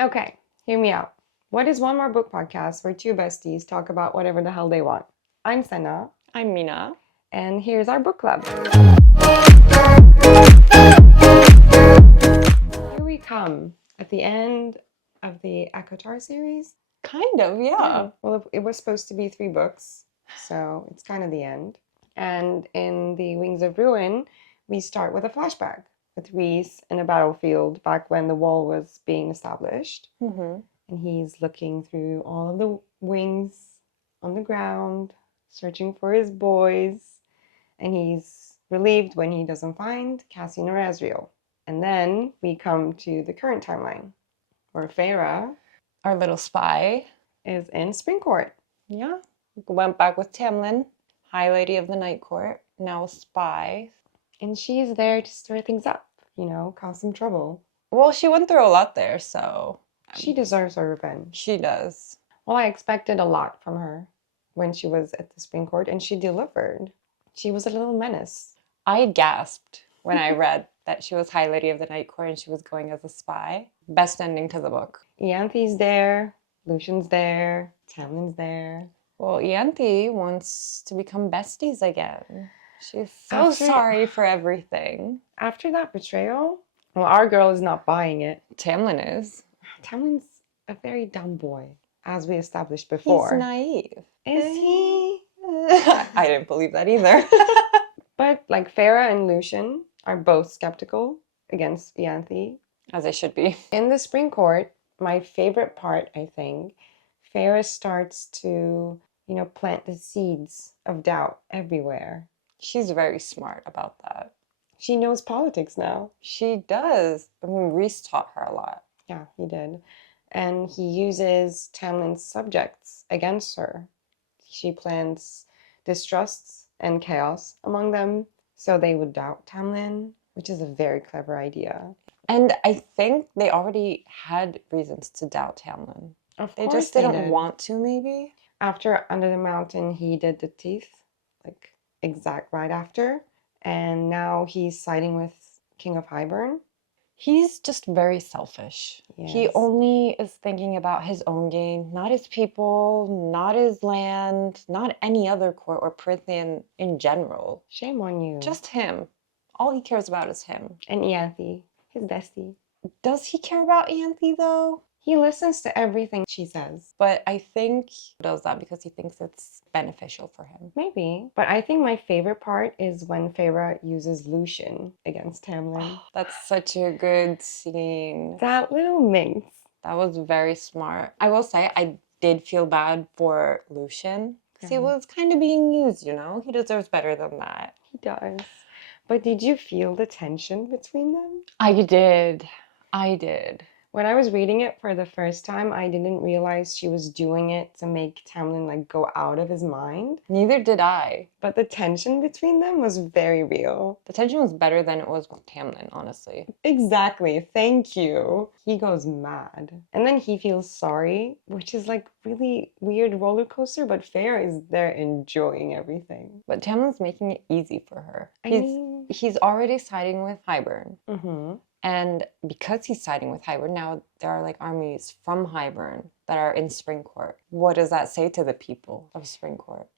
Okay, hear me out. What is one more book podcast where two besties talk about whatever the hell they want? I'm Senna. I'm Mina. And here's our book club. Here we come at the end of the ACOWAR series. Kind of, yeah. Well, it was supposed to be 3 books, so it's kind of the end. And in the Wings of Ruin, we start with a flashback with Rhys in a battlefield back when the wall was being established. Mm-hmm. And he's looking through all of the wings on the ground, searching for his boys. And he's relieved when he doesn't find Cassian or Asriel. And then we come to the current timeline, where Feyre, Our little spy, is in Spring Court. yeah, went back with Tamlin, High Lady of the Night Court, now a spy. And she's there to stir things up, cause some trouble. Well, she went through a lot there, so She deserves her revenge. she does. Well, I expected a lot from her when she was at the Spring Court, and she delivered. She was a little menace. I gasped when I read that she was High Lady of the Night Court and she was going as a spy. Best ending to the book. Ianthe's there, Lucian's there, Tamlin's there. Well, Ianthe wants to become besties again. She's so sorry for everything. After that betrayal, well, our girl is not buying it. Tamlin is. Tamlin's a very dumb boy, as we established before. He's naive. Is he? I didn't believe that either. But like Feyre and Lucian are both skeptical against Ianthe. As I should be. In the Spring Court, my favorite part, I think, Feyre starts to, plant the seeds of doubt everywhere. She's very smart about that. She knows politics now. She does. I mean, Rhys taught her a lot. Yeah, he did. And he uses Tamlin's subjects against her. She plants distrusts and chaos among them so they would doubt Tamlin, which is a very clever idea. And I think they already had reasons to doubt Tamlin. They just didn't want to, maybe. After Under the Mountain, he did the teeth, like exact right after. And now he's siding with King of Highburn. He's just very selfish. Yes. He only is thinking about his own gain, not his people, not his land, not any other court or Prythian in general. Shame on you. Just him. All he cares about is him. And Ianthe, his bestie. Does he care about Ianthe, though? He listens to everything she says. But I think he does that because he thinks it's beneficial for him. Maybe. But I think my favorite part is when Feyre uses Lucian against Tamlin. That's such a good scene. That little minx. That was very smart. I will say I did feel bad for Lucian because he was kind of being used, He deserves better than that. He does. But did you feel the tension between them? I did. When I was reading it for the first time, I didn't realize she was doing it to make Tamlin go out of his mind. Neither did I. But the tension between them was very real. The tension was better than it was with Tamlin, honestly. Exactly. Thank you. He goes mad. And then he feels sorry, which is really weird roller coaster, but Feyre is there enjoying everything. But Tamlin's making it easy for her. I He's already siding with Highburn. Mm-hmm. And because he's siding with Highburn, now there are armies from Highburn that are in Spring Court. What does that say to the people of Spring Court?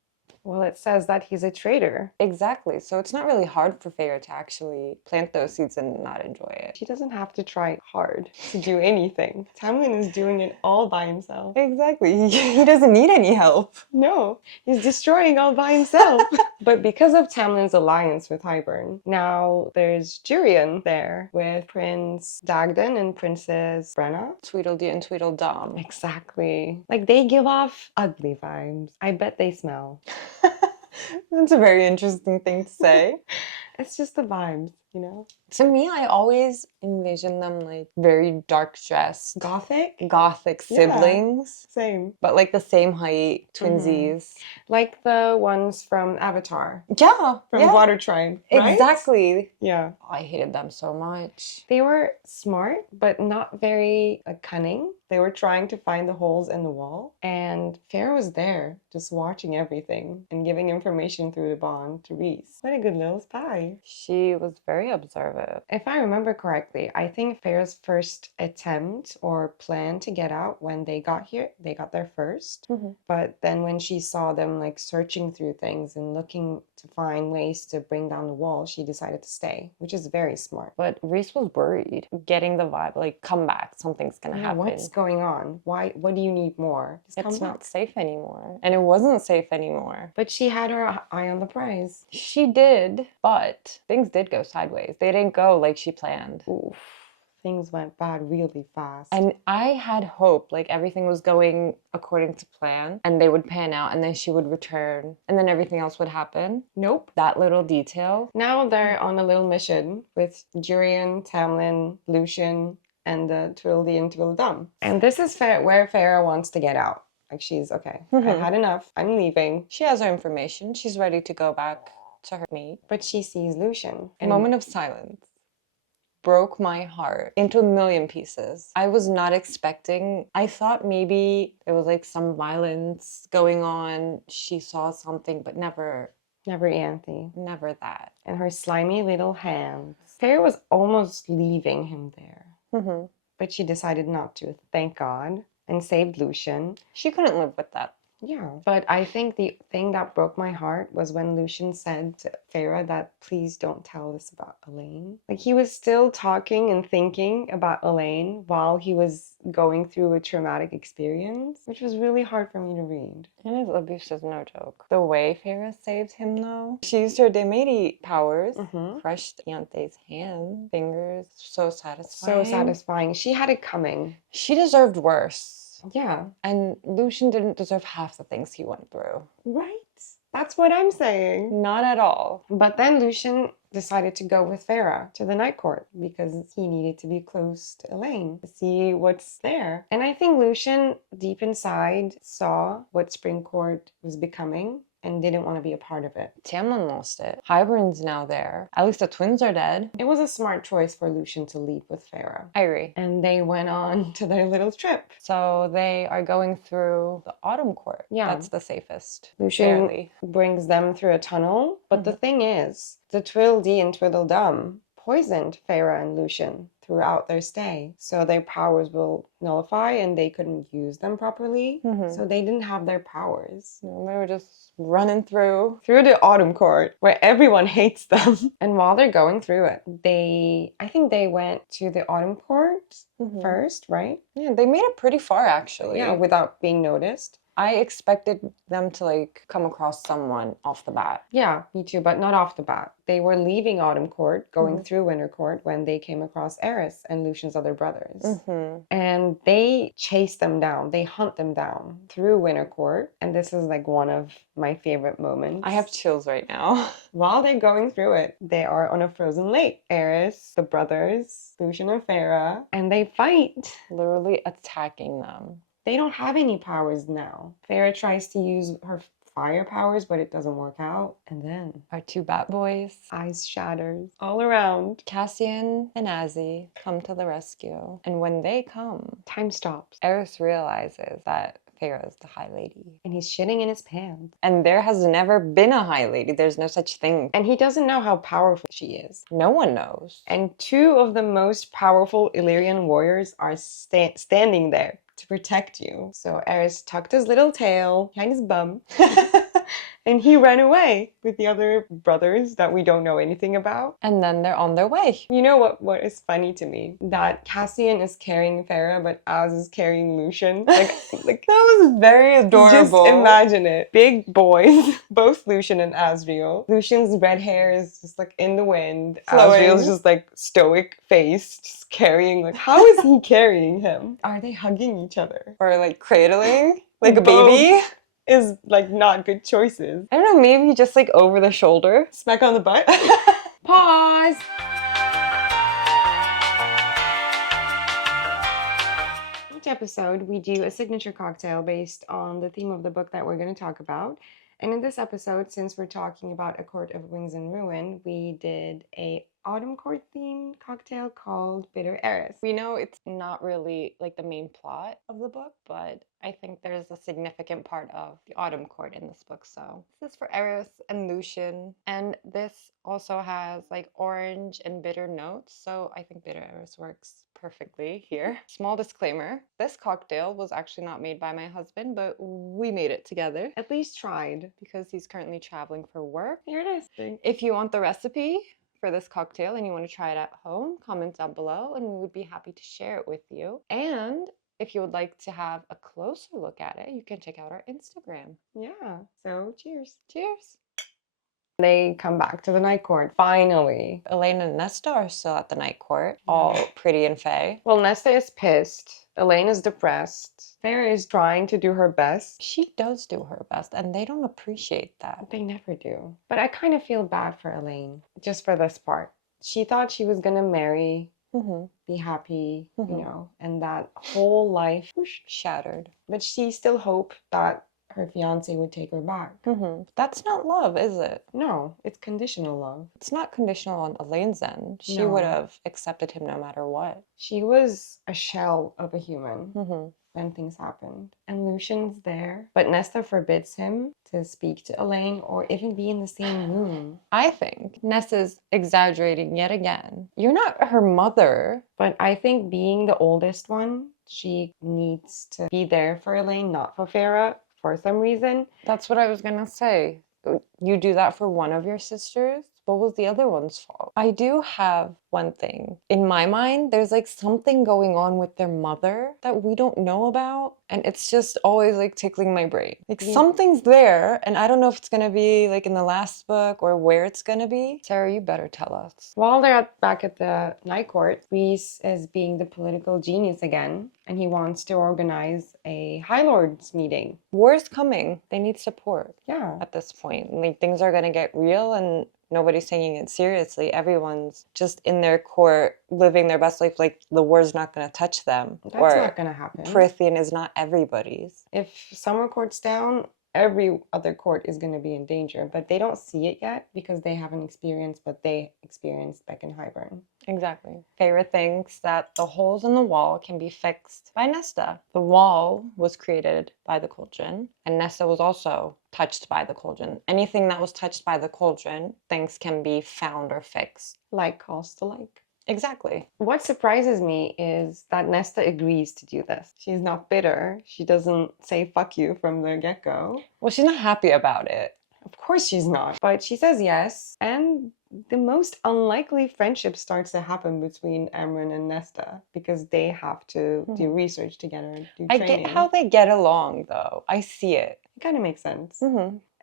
Well, it says that he's a traitor. Exactly. So it's not really hard for Feyre to actually plant those seeds and not enjoy it. She doesn't have to try hard to do anything. Tamlin is doing it all by himself. Exactly. He doesn't need any help. No, he's destroying all by himself. But because of Tamlin's alliance with Highburn, now there's Jurian there with Prince Dagdan and Princess Brenna. Tweedledee and Tweedledum. Exactly. They give off ugly vibes. I bet they smell. That's a very interesting thing to say. It's just the vibes, To me, I always envision them very dark dressed. Gothic siblings. Yeah, same. But the same height, twinsies. Like the ones from Avatar. Yeah. From Water Tribe, right? Exactly. Yeah. I hated them so much. They were smart, but not very cunning. They were trying to find the holes in the wall. And Feyre was there, just watching everything and giving information through the bond to Rhys. What a good little spy. She was very very observant. If I remember correctly, I think Feyre's first attempt or plan to get out when they got here, they got there first. But then when she saw them like searching through things and looking to find ways to bring down the wall, she decided to stay, which is very smart. But Reese was worried, getting the vibe, like, come back, something's gonna happen. What's going on? Why? What do you need more? Just come It's back. not safe anymore. And it wasn't safe anymore. But she had her eye on the prize. She did, but things did go sideways. They didn't go like she planned. Oof. Things went bad really fast. And I had hope, like everything was going according to plan and they would pan out and then she would return and then everything else would happen. Nope. That little detail. Now they're on a little mission with Jurian, Tamlin, Lucian, and the Tweedledee and Tweedledum. And this is where Feyre wants to get out. Like, she's okay. I've had enough. I'm leaving. She has her information. She's ready to go back to her mate. But she sees Lucian. A moment of silence broke my heart into a million pieces. I was not expecting. I thought maybe there was like some violence going on. She saw something, but never Anthe. Never that. And her slimy little hands. Feyre was almost leaving him there. But she decided not to, thank God, and saved Lucian. She couldn't live with that. Yeah, but I think the thing that broke my heart was when Lucian said to Feyre that please don't tell us about Elaine. Like, he was still talking and thinking about Elaine while he was going through a traumatic experience, which was really hard for me to read. And his abuse is no joke. The way Feyre saved him, though, she used her Demeti powers, crushed Yante's hand, fingers, so satisfying. So satisfying. She had it coming. She deserved worse. Yeah. And Lucian didn't deserve half the things he went through. Right? That's what I'm saying. Not at all. But then Lucian decided to go with Feyre to the Night Court because he needed to be close to Elaine to see what's there. And I think Lucian, deep inside, saw what Spring Court was becoming and didn't want to be a part of it. Tamlin lost it. Hybern's now there. At least the twins are dead. It was a smart choice for Lucian to leave with Feyre. I agree. And they went on to their little trip. So they are going through the Autumn Court. Yeah. That's the safest. Lucian brings them through a tunnel. But the thing is, the Tweedledee and Tweedledum poisoned Feyre and Lucian throughout their stay. So their powers will nullify and they couldn't use them properly. So they didn't have their powers. They were just running through the Autumn Court where everyone hates them. And while they're going through it, I think they went to the Autumn Court first, right? Yeah, they made it pretty far actually. Yeah, without being noticed. I expected them to like come across someone off the bat. Yeah, me too, but not off the bat. They were leaving Autumn Court, going through Winter Court when they came across Eris and Lucian's other brothers. And they chase them down. They hunt them down through Winter Court. And this is like one of my favorite moments. I have chills right now. While they're going through it, they are on a frozen lake. Eris, the brothers, Lucian and Feyre, and they fight. Literally attacking them. They don't have any powers now. Feyre tries to use her fire powers, but it doesn't work out. And then our two bat boys, eyes shatters all around. Cassian and Azzy come to the rescue. And when they come, time stops. Eris realizes that Feyre is the High Lady. And he's shitting in his pants. And there has never been a High Lady. There's no such thing. And he doesn't know how powerful she is. No one knows. And two of the most powerful Illyrian warriors are standing there to protect you. So Eris tucked his little tail behind his bum and he ran away with the other brothers that we don't know anything about. And then they're on their way. You know what is funny to me? That Cassian is carrying Feyre, but Az is carrying Lucian. Like that was very adorable. Just imagine it. Big boys, both Lucian and Asriel. Lucian's red hair is just like in the wind. Asriel's just like stoic faced, just carrying, like, how is he carrying him? Are they hugging each other? Or like cradling? Like a baby? Is like not good choices. I don't know, maybe just like over the shoulder. Smack on the butt. Pause! Each episode, we do a signature cocktail based on the theme of the book that we're going to talk about. And in this episode, since we're talking about A Court of Wings and Ruin, we did a autumn court themed cocktail called Bitter Heiress. We know it's not really like the main plot of the book, but I think there's a significant part of the autumn court in this book. So this is for Eris and Lucian. And this also has like orange and bitter notes. So I think Bitter Eris works perfectly here. Small disclaimer, this cocktail was actually not made by my husband, but we made it together. At least tried. Because he's currently traveling for work. Here it is. If you want the recipe for this cocktail and you want to try it at home, comment down below and we would be happy to share it with you. And if you would like to have a closer look at it, you can check out our Instagram. Yeah, so cheers. Cheers. They come back to the night court, finally. Elaine and Nesta are still at the night court, all pretty and fey. Well, Nesta is pissed. Elaine is depressed. Feyre is trying to do her best. She does do her best, and they don't appreciate that. They never do. But I kind of feel bad for Elaine, just for this part. She thought she was gonna marry, be happy, you know, and that whole life shattered. But she still hoped that her fiance would take her back. That's not love, is it? No, it's conditional love. It's not conditional on Elaine's end. She would have accepted him no matter what. She was a shell of a human when things happened. And Lucian's there, but Nesta forbids him to speak to Elaine or even be in the same room. I think Nesta's exaggerating yet again. You're not her mother. But I think being the oldest one, she needs to be there for Elaine, not for Feyre. For some reason. That's what I was gonna say. You do that for one of your sisters? What was the other one's fault? I do have one thing. In my mind, there's like something going on with their mother that we don't know about. And it's just always like tickling my brain. Like something's there and I don't know if it's gonna be like in the last book or where it's gonna be. Sarah, you better tell us. While they're back at the night court, Rhys is being the political genius again. And he wants to organize a High Lords meeting. War's coming. They need support. Yeah. At this point. Like things are gonna get real and nobody's taking it seriously. Everyone's just in their court, living their best life. Like the war's not going to touch them. That's not going to happen. Prythian is not everybody's. If Summer Court's down, every other court is going to be in danger. But they don't see it yet because they haven't experienced what they experienced back in Highburn. Exactly. Feyre thinks that the holes in the wall can be fixed by Nesta. The wall was created by the cauldron, and Nesta was also touched by the cauldron. Anything that was touched by the cauldron, things can be found or fixed. Like calls to like. Exactly. What surprises me is that Nesta agrees to do this. She's not bitter. She doesn't say fuck you from the get-go. Well, she's not happy about it. Of course she's not. But she says yes, and the most unlikely friendship starts to happen between Amryn and Nesta because they have to do research together, do training. I get how they get along, though. I see it. It kind of makes sense.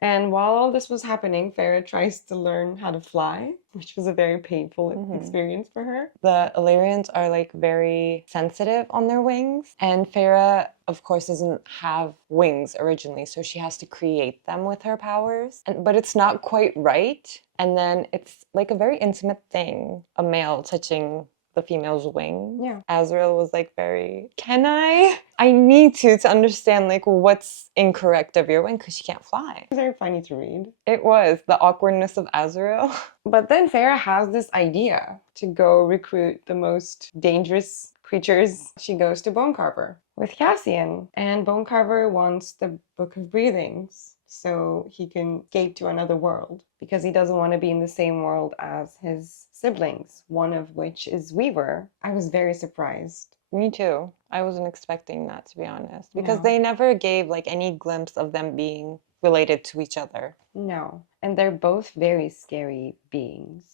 And while all this was happening, Feyre tries to learn how to fly, which was a very painful experience for her. The Illyrians are like very sensitive on their wings, and Feyre, of course, doesn't have wings originally, so she has to create them with her powers. But it's not quite right. And then it's like a very intimate thing, a male touching the female's wing. Yeah. Azriel was like very, I need to understand like what's incorrect of your wing because she can't fly. It was very funny to read. It was, the awkwardness of Azriel. But then Feyre has this idea to go recruit the most dangerous creatures. She goes to Bonecarver with Cassian, and Bonecarver wants the Book of Breathings so he can escape to another world because he doesn't want to be in the same world as his siblings, one of which is Weaver. I was very surprised. Me too. I wasn't expecting that, to be honest, because they never gave like any glimpse of them being related to each other. No. And they're both very scary beings.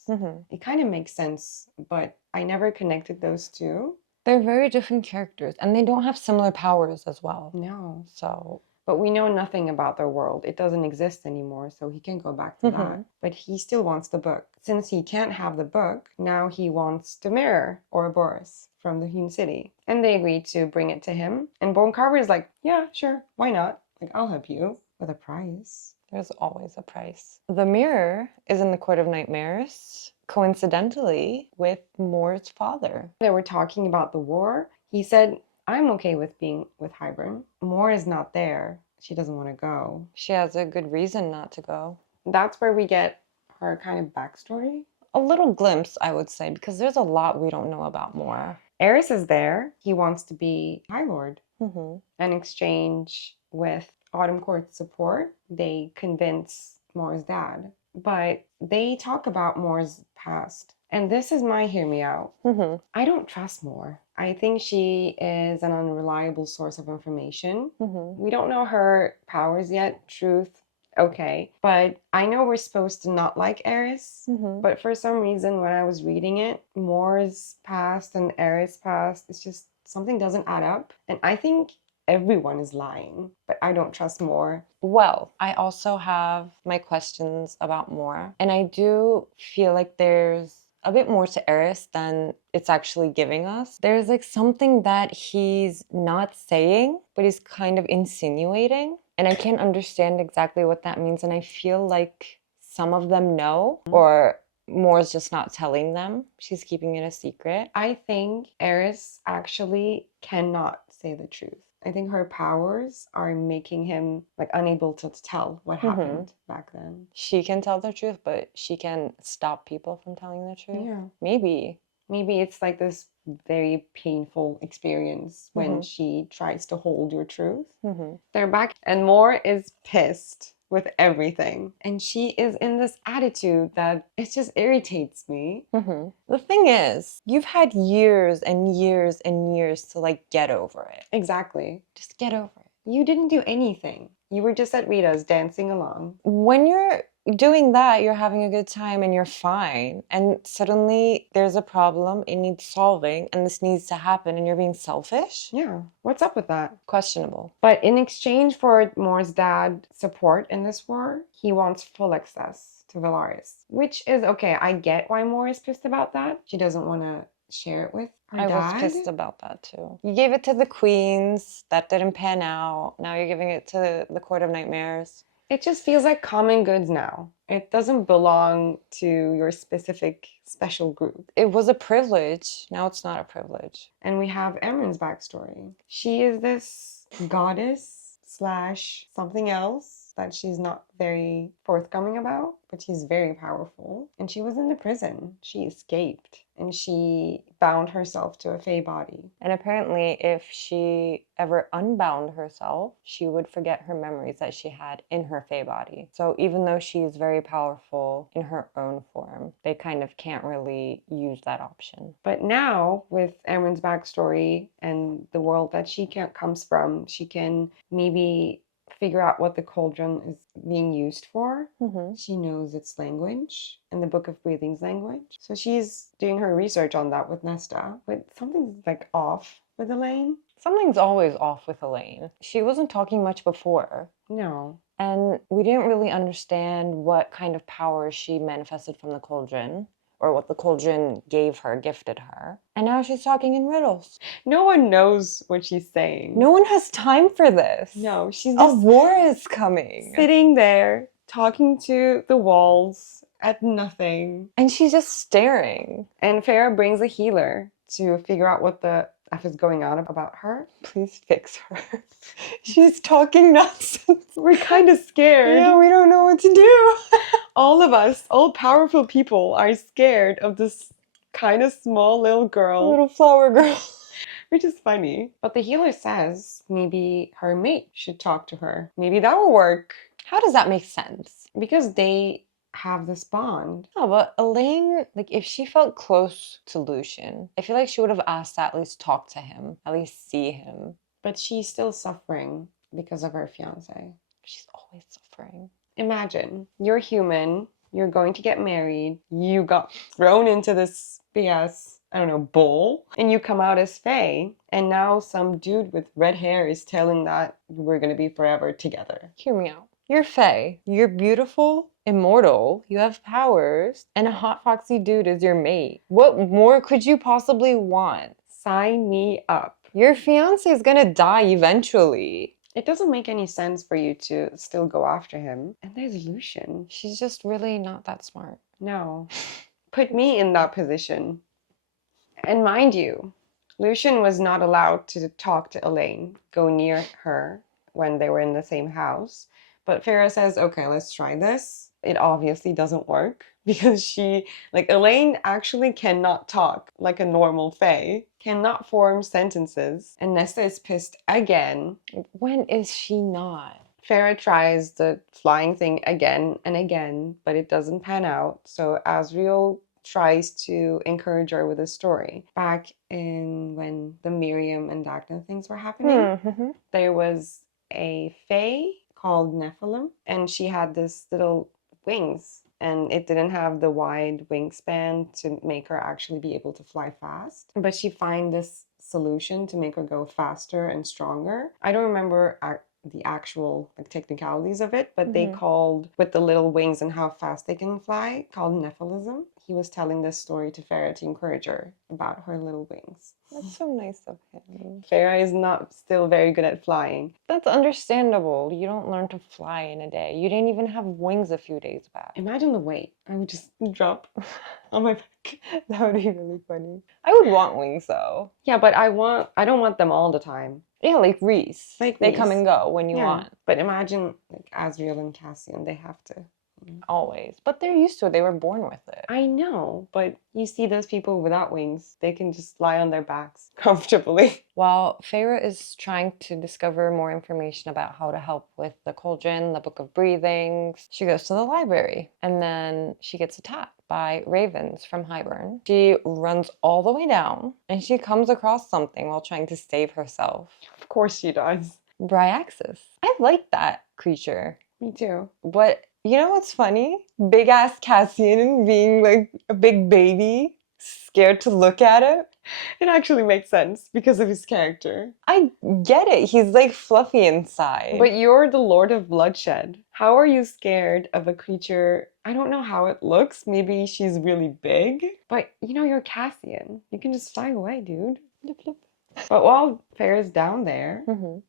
It kind of makes sense, but I never connected those two. They're very different characters, and they don't have similar powers as well. No. So... But we know nothing about their world. It doesn't exist anymore, so he can go back to that. But he still wants the book. Since he can't have the book, now he wants the mirror, Ouroboros, from the Hewn City. And they agree to bring it to him. And Bonecarver is like, yeah, sure, why not? Like, I'll help you with a price. There's always a price. The mirror is in the Court of Nightmares, coincidentally, with Mor's father. They were talking about the war. He said, I'm okay with being with Highburn. Mor is not there. She doesn't want to go. She has a good reason not to go. That's where we get her kind of backstory. a little glimpse, I would say, because there's a lot we don't know about Moore. Aerys is there. He wants to be High Lord. Mm-hmm. In exchange with Autumn Court's support, they convince Moore's dad. But they talk about Moore's past. And this is my hear me out. Mm-hmm. I don't trust Moore. I think she is an unreliable source of information. Mm-hmm. We don't know her powers yet, truth. Okay. But I know we're supposed to not like Aerys. Mm-hmm. But for some reason, when I was reading it, Moore's past and Aerys' past, it's just something doesn't add up. And I think everyone is lying, but I don't trust Moore. Well, I also have my questions about Moore, and I do feel like there's a bit more to Eris than it's actually giving us. There's like something that he's not saying, but he's kind of insinuating, and I can't understand exactly what that means, and I feel like some of them know, or Moore's just not telling them. She's keeping it a secret. I think Eris actually cannot say the truth. I think her powers are making him like unable to tell what happened back then. She can tell the truth, but she can stop people from telling the truth. Yeah. Maybe. Maybe it's like this very painful experience when she tries to hold your truth. They're back, and Moore is pissed with everything. And she is in this attitude that it just irritates me. The thing is, you've had years and years and years to like get over it. Exactly. Just get over it. You didn't do anything. You were just at Rita's dancing along. When you're doing that, you're having a good time and you're fine. And suddenly there's a problem, it needs solving, and this needs to happen, and you're being selfish? Yeah. What's up with that? Questionable. But in exchange for Moore's dad's support in this war, he wants full access to Valaris, which is okay. I get why Moore is pissed about that. She doesn't want to share it with her dad. I was pissed about that too. You gave it to the queens. That didn't pan out. Now you're giving it to the Court of Nightmares. It just feels like common goods now. It doesn't belong to your specific special group. It was a privilege. Now it's not a privilege. And we have Emran's backstory. She is this goddess / something else that she's not very forthcoming about, but she's very powerful. And she was in the prison. She escaped and she bound herself to a Fey body. And apparently if she ever unbound herself, she would forget her memories that she had in her Fey body. So even though she's very powerful in her own form, they kind of can't really use that option. But now with Emran's backstory and the world that she comes from, she can maybe figure out what the cauldron is being used for. She knows its language and the Book of Breathing's language. So she's doing her research on that with Nesta. But something's like off with Elaine. Something's always off with Elaine. She wasn't talking much before. No. And we didn't really understand what kind of power she manifested from the cauldron, or what the cauldron gave her, gifted her. And now she's talking in riddles. No one knows what she's saying. No one has time for this. No, she's A just war is coming. sitting there, talking to the walls at nothing. And she's just staring. And Feyre brings a healer to figure out what the F is going on about her. Please fix her. She's talking nonsense. We're kind of scared. Yeah, we don't know what to do. All of us, all powerful people, are scared of this kind of small little girl. Little flower girl. Which is funny. But the healer says maybe her mate should talk to her. Maybe that will work. How does that make sense? Because they have this bond. No, but Elaine, like, if she felt close to Lucian, I feel like she would have asked to at least talk to him, at least see him. But she's still suffering because of her fiancé. She's always suffering. Imagine, you're human, you're going to get married, you got thrown into this BS, I don't know, bowl, and you come out as Faye, and now some dude with red hair is telling that we're going to be forever together. Hear me out. You're Faye. You're beautiful, immortal, you have powers, and a hot foxy dude is your mate. What more could you possibly want? Sign me up. Your fiancé is gonna die eventually. It doesn't make any sense for you to still go after him. And there's Lucian. She's just really not that smart. No. Put me in that position. And mind you, Lucian was not allowed to talk to Elaine, go near her when they were in the same house. But Feyre says, okay, let's try this. It obviously doesn't work. because Elaine actually cannot talk like a normal Fae, cannot form sentences, and Nesta is pissed again. When is she not? Feyre tries the flying thing again and again, but it doesn't pan out. So Asriel tries to encourage her with a story. Back in when the Miriam and Dagna things were happening, there was a Fae called Nephilim, and she had this little wings, and it didn't have the wide wingspan to make her actually be able to fly fast. But she find this solution to make her go faster and stronger. I don't remember the actual technicalities of it, but they called with the little wings and how fast they can fly, called Nephilism. He was telling this story to Feyre to encourage her about her little wings. That's so nice of him. Feyre is not still very good at flying. That's understandable. You don't learn to fly in a day. You didn't even have wings a few days back. Imagine the weight. I would just drop on my back. That would be really funny. I would want wings though. Yeah, but I don't want them all the time. Yeah, like Reese. Like they Reese. come and go when you want. But imagine Asriel and Cassian, they have to. Always. But they're used to it. They were born with it. I know, but you see those people without wings, they can just lie on their backs comfortably. While Feyre is trying to discover more information about how to help with the cauldron, the book of breathings, she goes to the library and then she gets attacked by ravens from Highburn. She runs all the way down and she comes across something while trying to save herself. Of course she does. Bryaxis. I like that creature. Me too. But you know what's funny? Big ass Cassian being like a big baby, scared to look at it. It actually makes sense because of his character. I get it. He's like fluffy inside. But you're the Lord of Bloodshed. How are you scared of a creature? I don't know how it looks. Maybe she's really big. But you're Cassian. You can just fly away, dude. Flip, flip. But while Feyre's down there,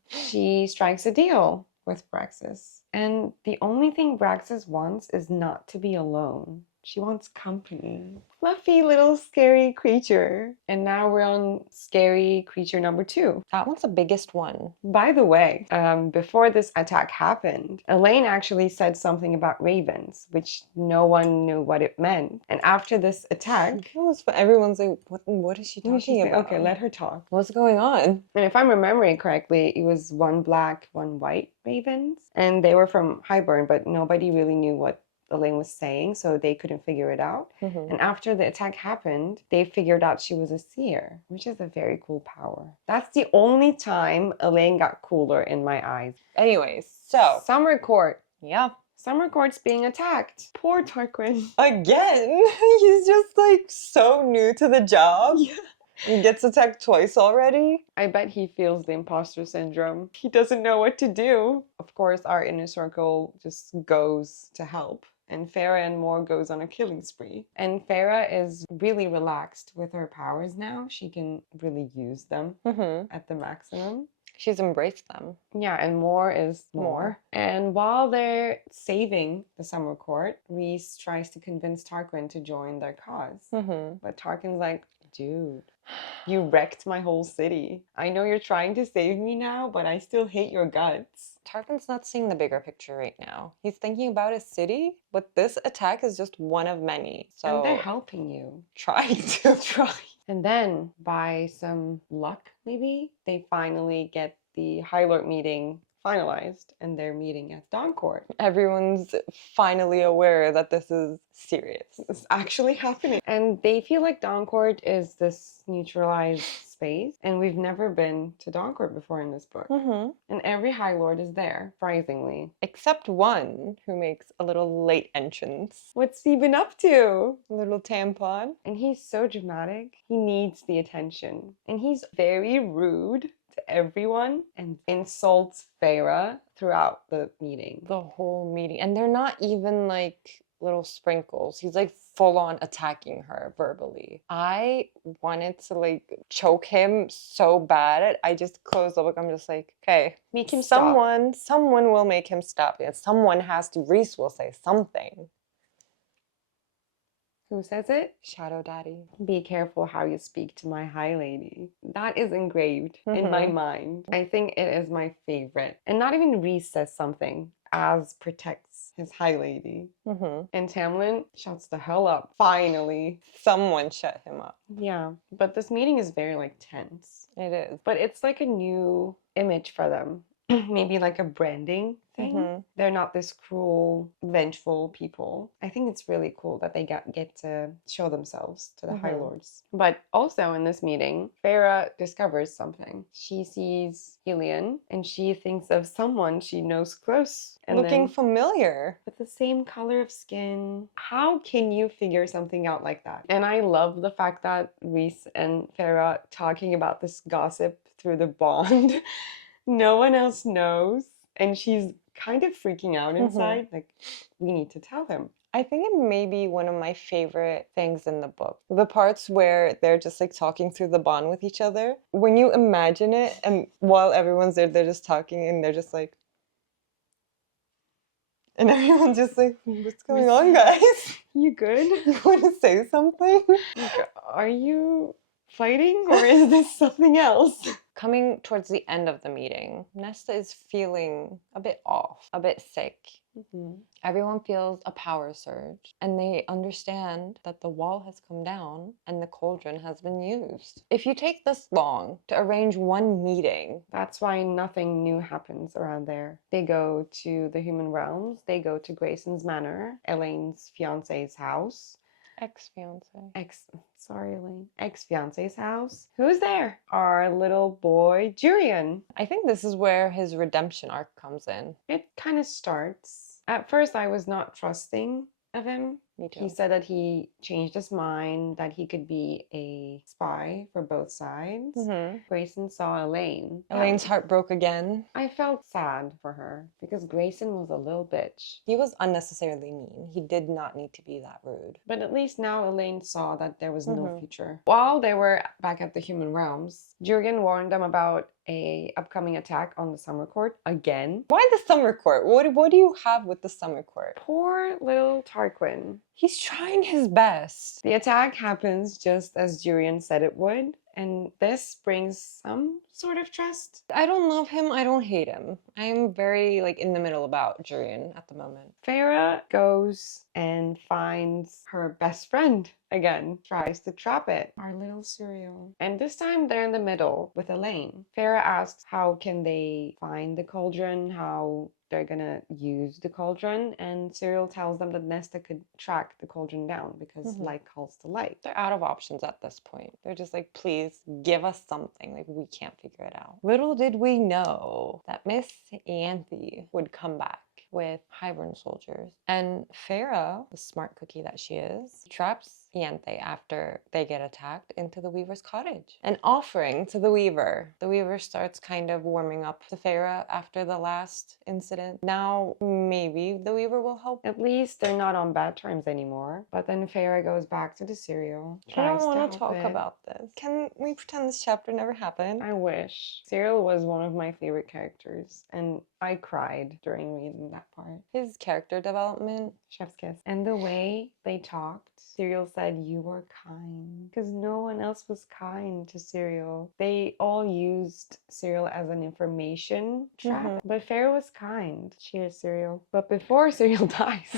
she strikes a deal with Braxis. And the only thing Braxis wants is not to be alone. She wants company. Fluffy little scary creature. And now we're on scary creature number 2. That one's the biggest one. By the way, before this attack happened, Elaine actually said something about ravens, which no one knew what it meant. And after this attack, everyone's like, what is she talking about? Okay, let her talk. What's going on? And if I'm remembering correctly, it was one black, one white ravens. And they were from Highburn, but nobody really knew what Elaine was saying, so they couldn't figure it out. And after the attack happened, they figured out she was a seer, which is a very cool power. That's the only time Elaine got cooler in my eyes. Anyways, so Summer Court. Yeah. Summer Court's being attacked. Poor Tarquin. Again? He's just like so new to the job. Yeah. He gets attacked twice already. I bet he feels the imposter syndrome. He doesn't know what to do. Of course, our inner circle just goes to help. And Feyre and Mor goes on a killing spree. And Feyre is really relaxed with her powers now. She can really use them at the maximum. She's embraced them. Yeah, and Mor is Mor. And while they're saving the Summer Court, Rhys tries to convince Tarquin to join their cause. But Tarquin's like, dude, you wrecked my whole city. I know you're trying to save me now, but I still hate your guts. Tarquin's not seeing the bigger picture right now. He's thinking about his city, but this attack is just one of many. So and they're helping you. Trying to try. And then, by some luck, maybe, they finally get the High Lord meeting finalized, and they're meeting at Dawn Court. Everyone's finally aware that this is serious. It's actually happening. And they feel like Dawn Court is this neutralized space, and we've never been to Dawn Court before in this book. And every High Lord is there, surprisingly. Except one who makes a little late entrance. What's he been up to? A little tampon. And he's so dramatic. He needs the attention. And he's very rude to everyone and insults Feyre throughout the meeting. The whole meeting. And they're not even like little sprinkles. He's like full on attacking her verbally. I wanted to like choke him so bad. I just closed the book. I'm just like, okay, make him stop. Someone will make him stop. And someone has to. Rhys will say something. Who says it? Shadow Daddy. Be careful how you speak to my high lady. That is engraved in my mind. I think it is my favorite. And not even Rhys says something. Az protects his high lady. Mm-hmm. And Tamlin shuts the hell up. Finally. Someone shut him up. Yeah. But this meeting is very like tense. It is. But it's like a new image for them. Maybe like a branding thing. Mhm. They're not this cruel, vengeful people. I think it's really cool that they get to show themselves to the High Mhm. Lords. But also in this meeting, Feyre discovers something. She sees Helion and she thinks of someone she knows close. And Looking then familiar. with the same color of skin. How can you figure something out like that? And I love the fact that Rhys and Feyre talking about this gossip through the bond. No one else knows. And she's kind of freaking out inside. Like, we need to tell him. I think it may be one of my favorite things in the book. The parts where they're just like talking through the bond with each other. When you imagine it, and while everyone's there, they're just talking and they're just like, and everyone's just like, what's going on, guys? You good? You want to say something? Like, are you fighting or is this something else? Coming towards the end of the meeting, Nesta is feeling a bit off, a bit sick. Everyone feels a power surge, and they understand that the wall has come down and the cauldron has been used. If you take this long to arrange one meeting, that's why nothing new happens around there. They go to the human realms, they go to Grayson's manor, Elaine's fiance's house. Ex-fiance's house. Who's there? Our little boy, Jurian. I think this is where his redemption arc comes in. It kind of starts. At first, I was not trusting of him. Me too. He said that he changed his mind, that he could be a spy for both sides. Grayson saw Elaine. Elaine's heart broke again. I felt sad for her because Grayson was a little bitch. He was unnecessarily mean. He did not need to be that rude. But at least now Elaine saw that there was no future. While they were back at the human realms, Jurgen warned them about a upcoming attack on the summer court again. Why the summer court? What do you have with the summer court? Poor little Tarquin. He's trying his best. The attack happens just as Jurian said it would, and this brings some sort of trust. I don't love him, I don't hate him. I'm very like in the middle about Jurian at the moment. Feyre goes and finds her best friend again, tries to trap it, our little Cyril. And this time they're in the middle with Elaine. Feyre asks how can they find the cauldron, how they're gonna use the cauldron, and Cyril tells them that Nesta could track the cauldron down because light calls to light. They're out of options at this point. They're just like, please give us something. Like, we can't figure it out. Little did we know that Miss Ianthe would come back with Hybern soldiers. And Feyre, the smart cookie that she is, traps Ianthe after they get attacked into the Weaver's cottage. An offering to the Weaver. The Weaver starts kind of warming up to Feyre after the last incident. Now, maybe the Weaver will help. At least they're not on bad terms anymore. But then Feyre goes back to the cereal. I don't want to talk about this. Can we pretend this chapter never happened? I wish. Cyril was one of my favorite characters, and I cried during reading that part. His character development. Chef's kiss. And the way they talked. Cyril said, "You were kind." Because no one else was kind to Cyril. They all used Cyril as an information trap. But Feyre was kind. Cheers, Cyril. But before Cyril dies,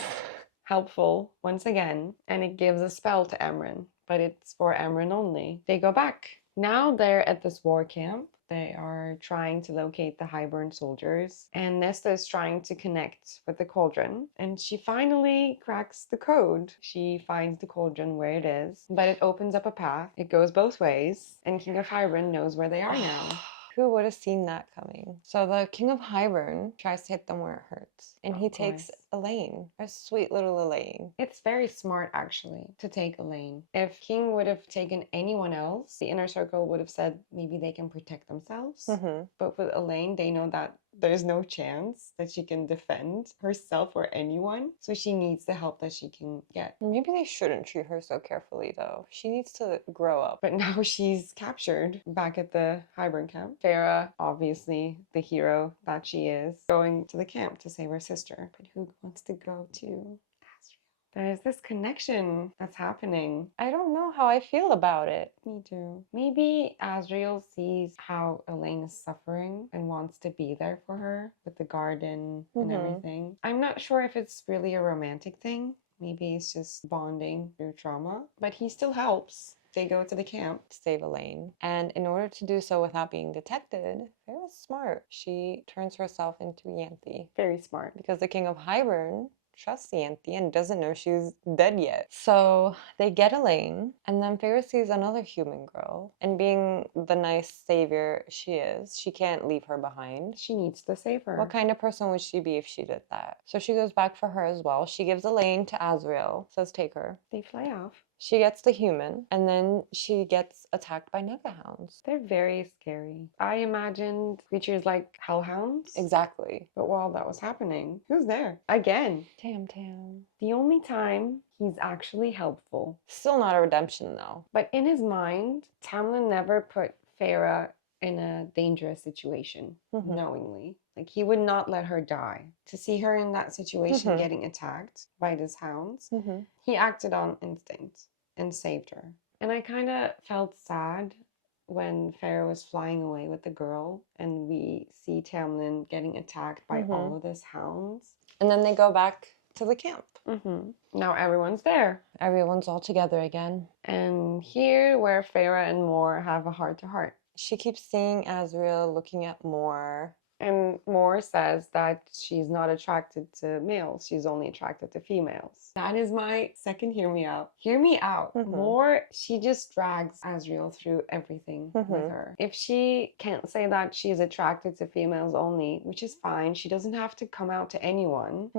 helpful once again, and it gives a spell to Amren. But it's for Amren only. They go back. Now they're at this war camp. They are trying to locate the Hybern soldiers, and Nesta is trying to connect with the cauldron, and she finally cracks the code. She finds the cauldron where it is, but it opens up a path. It goes both ways, and King of Hybern knows where they are now. Who would have seen that coming? So the King of Hybern tries to hit them where it hurts. And he takes Elaine, a sweet little Elaine. It's very smart, actually, to take Elaine. If King would have taken anyone else, the inner circle would have said maybe they can protect themselves. But with Elaine, they know that there's no chance that she can defend herself or anyone. So she needs the help that she can get. Maybe they shouldn't treat her so carefully, though. She needs to grow up. But now she's captured back at the Hybern camp. Feyre, obviously the hero that she is, going to the camp to save her sister. But who wants to go to Asriel? There's this connection that's happening. I don't know how I feel about it. Me too. Maybe Asriel sees how Elaine is suffering and wants to be there for her with the garden and everything. I'm not sure if it's really a romantic thing. Maybe it's just bonding through trauma, but he still helps. They go to the camp to save Elaine. And in order to do so without being detected, Feyre's smart. She turns herself into Yanthi. Very smart. Because the King of Hybern trusts Yanthi and doesn't know she's dead yet. So they get Elaine, and then Feyre sees another human girl. And being the nice savior she is, she can't leave her behind. She needs to save her. What kind of person would she be if she did that? So she goes back for her as well. She gives Elaine to Asriel, says take her. They fly off. She gets the human, and then she gets attacked by negahounds. They're very scary. I imagined creatures like hellhounds. Exactly. But while that was happening, who's there? Again. Tam. The only time he's actually helpful. Still not a redemption, though. But in his mind, Tamlin never put Feyre in a dangerous situation, knowingly. Like, he would not let her die. To see her in that situation getting attacked by these hounds, he acted on instinct and saved her. And I kind of felt sad when Feyre was flying away with the girl and we see Tamlin getting attacked by all of these hounds. And then they go back to the camp. Now everyone's there. Everyone's all together again. And here where Feyre and Mor have a heart-to-heart. She keeps seeing Asriel looking at Mor. And Mor says that she's not attracted to males. She's only attracted to females. That is my second hear me out. Hear me out. Mor, she just drags Asriel through everything with her. If she can't say that she's attracted to females only, which is fine, she doesn't have to come out to anyone,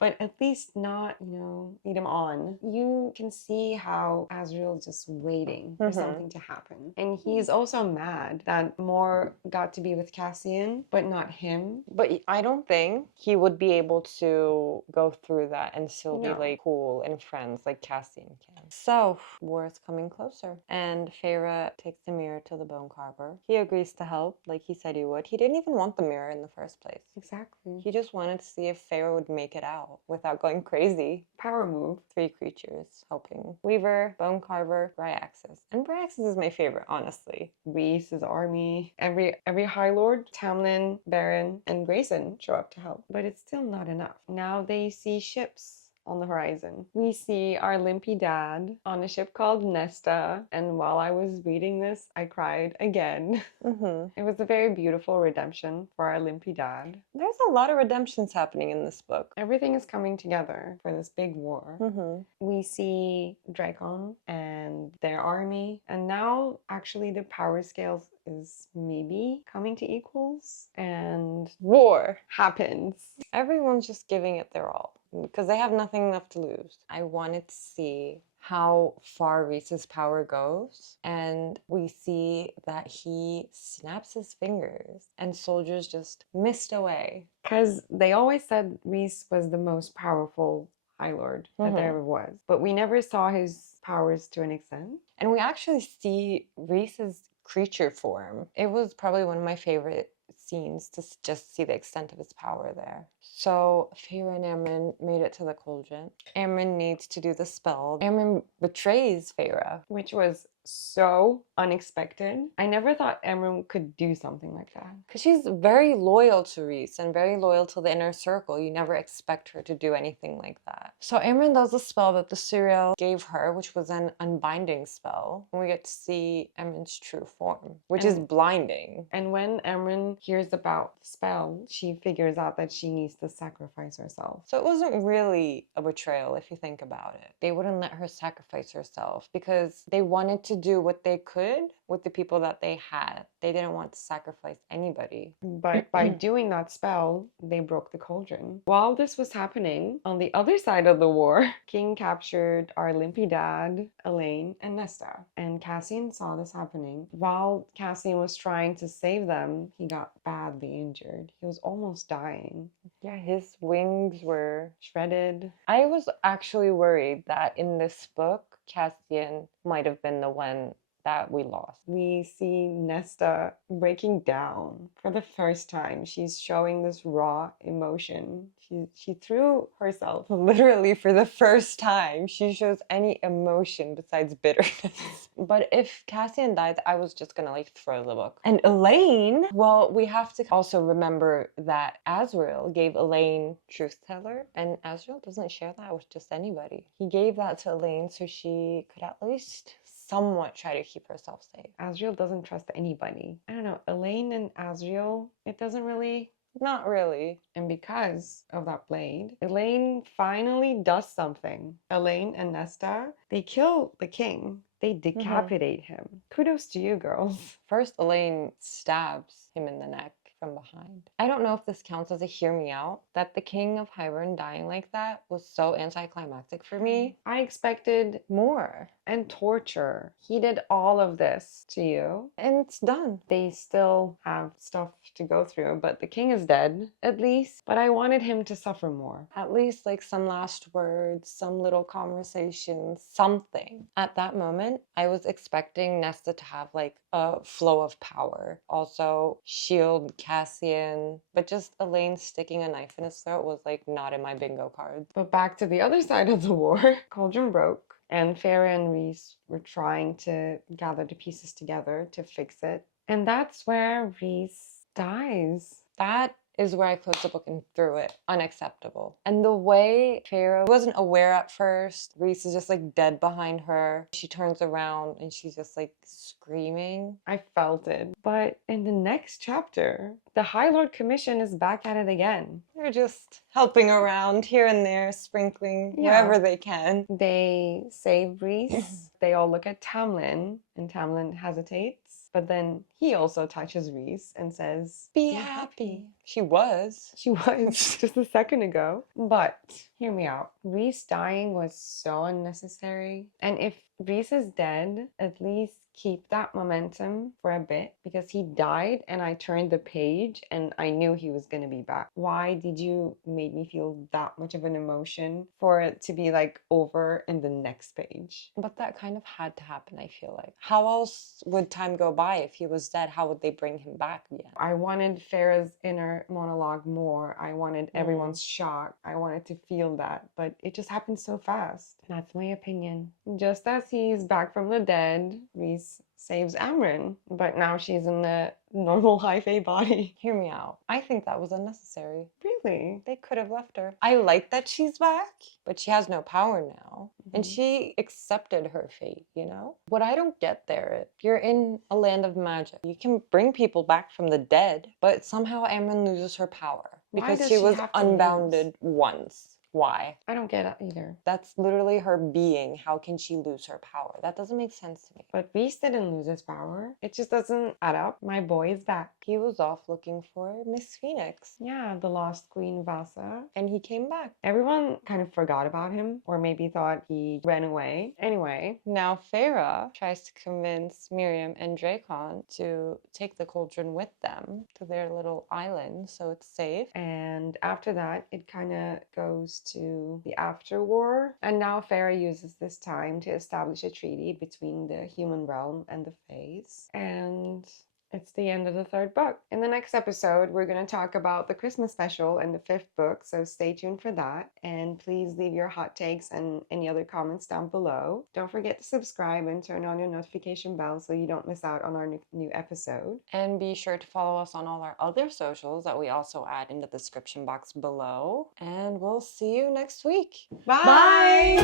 but at least not, lead him on. You can see how Asriel is just waiting for something to happen. And he's also mad that Mor got to be with Cassian, but not him. But I don't think he would be able to go through that and still be like cool and friends like Cassian can. So war is coming closer, and Feyre takes the mirror to the bone carver. He agrees to help like he said he would. He didn't even want the mirror in the first place. Exactly. He just wanted to see if Feyre would make it out without going crazy. Power move. 3 creatures helping. Weaver, bone carver, Bryaxis. And Bryaxis is my favorite, honestly. Rhys's army. Every High Lord, Tamlin, Baron, and Grayson show up to help. But it's still not enough. Now they see ships on the horizon. We see our limpy dad on a ship called Nesta, and while I was reading this, I cried again. It was a very beautiful redemption for our limpy dad. There's a lot of redemptions happening in this book. Everything is coming together for this big war. We see Drakon and their army, and now actually the power scales is maybe coming to equals, and war happens. Everyone's just giving it their all because they have nothing left to lose. I wanted to see how far Rhys's power goes, and we see that he snaps his fingers and soldiers just mist away. Because they always said Rhys was the most powerful High Lord that there ever was, but we never saw his powers to an extent. And we actually see Rhys's creature form. It was probably one of my favorite scenes to just see the extent of his power there. So Feyre and Amren made it to the cauldron. Amren needs to do the spell. Amren betrays Feyre, which was so unexpected. I never thought Amren could do something like that. Because she's very loyal to Rhys and very loyal to the inner circle. You never expect her to do anything like that. So Amren does the spell that the Suriel gave her, which was an unbinding spell. And we get to see Amren's true form, which is blinding. And when Amren hears about the spell, she figures out that she needs to sacrifice herself. So it wasn't really a betrayal if you think about it. They wouldn't let her sacrifice herself because they wanted to do what they could with the people that they had. They didn't want to sacrifice anybody. But by doing that spell, they broke the cauldron. While this was happening, on the other side of the war, King captured our limpy dad, Elaine, and Nesta. And Cassian saw this happening. While Cassian was trying to save them, he got badly injured. He was almost dying. Yeah, his wings were shredded. I was actually worried that in this book, Cassian might have been the one that we lost. We see Nesta breaking down for the first time. She's showing this raw emotion. She threw herself. Literally, for the first time, she shows any emotion besides bitterness. But if Cassian died, I was just gonna like throw the book. And Elaine, well, we have to also remember that Azriel gave Elaine Truth Teller, and Azriel doesn't share that with just anybody. He gave that to Elaine so she could at least somewhat try to keep herself safe. Azriel doesn't trust anybody. I don't know, Elaine and Azriel, it doesn't really. Not really. And because of that blade, Elaine finally does something. Elaine and Nesta, they kill the king. They decapitate him. Kudos to you, girls. First, Elaine stabs him in the neck from behind. I don't know if this counts as a hear me out, that the king of Hybern dying like that was so anticlimactic for me. I expected more. And torture. He did all of this to you. And it's done. They still have stuff to go through, but the king is dead, at least. But I wanted him to suffer more. At least like some last words, some little conversation, something. At that moment, I was expecting Nesta to have like a flow of power. Also, shield Cassian. But just Elaine sticking a knife in his throat was like not in my bingo cards. But back to the other side of the war. Cauldron broke. And Feyre and Rhys were trying to gather the pieces together to fix it. And that's where Rhys dies. That is where I closed the book and threw it. Unacceptable. And the way Feyre wasn't aware at first, Rhys is just like dead behind her. She turns around and she's just like screaming. I felt it. But in the next chapter, the High Lord Commission is back at it again. They're just helping around here and there, sprinkling wherever they can. They save Rhys. They all look at Tamlin, and Tamlin hesitates. But then he also touches Rhys and says, "Be happy." She was. She was just a second ago. But hear me out. Rhys dying was so unnecessary. And if Rhys is dead, at least keep that momentum for a bit, because he died and I turned the page and I knew he was going to be back. Why did you make me feel that much of an emotion for it to be like over in the next page? But that kind of had to happen, I feel like. How else would time go by if he was dead? How would they bring him back again? I wanted Feyre's inner monologue more. I wanted everyone's shock. I wanted to feel that, but it just happened so fast. That's my opinion. Just as he's back from the dead, Rhys saves Amryn, but now she's in the normal high fae body. Hear me out. I think that was unnecessary. Really? They could have left her. I like that she's back, but she has no power now. And she accepted her fate, you know? What I don't get there, if you're in a land of magic, you can bring people back from the dead, but somehow Amryn loses her power because she was unbounded once. Why? I don't get it either. That's literally her being. How can she lose her power? That doesn't make sense to me. But Rhys didn't lose his power. It just doesn't add up. My boy is back. He was off looking for Miss Phoenix. Yeah, the lost Queen Vasa. And he came back. Everyone kind of forgot about him, or maybe thought he ran away. Anyway. Now Feyre tries to convince Miriam and Dracon to take the cauldron with them to their little island so it's safe. And after that, it kind of goes to the after war. And now Feyre uses this time to establish a treaty between the human realm and the Faes. And it's the end of the third book. In the next episode, we're going to talk about the Christmas special and the fifth book, so stay tuned for that. And please leave your hot takes and any other comments down below. Don't forget to subscribe and turn on your notification bell so you don't miss out on our new episode. And be sure to follow us on all our other socials that we also add in the description box below. And we'll see you next week. Bye!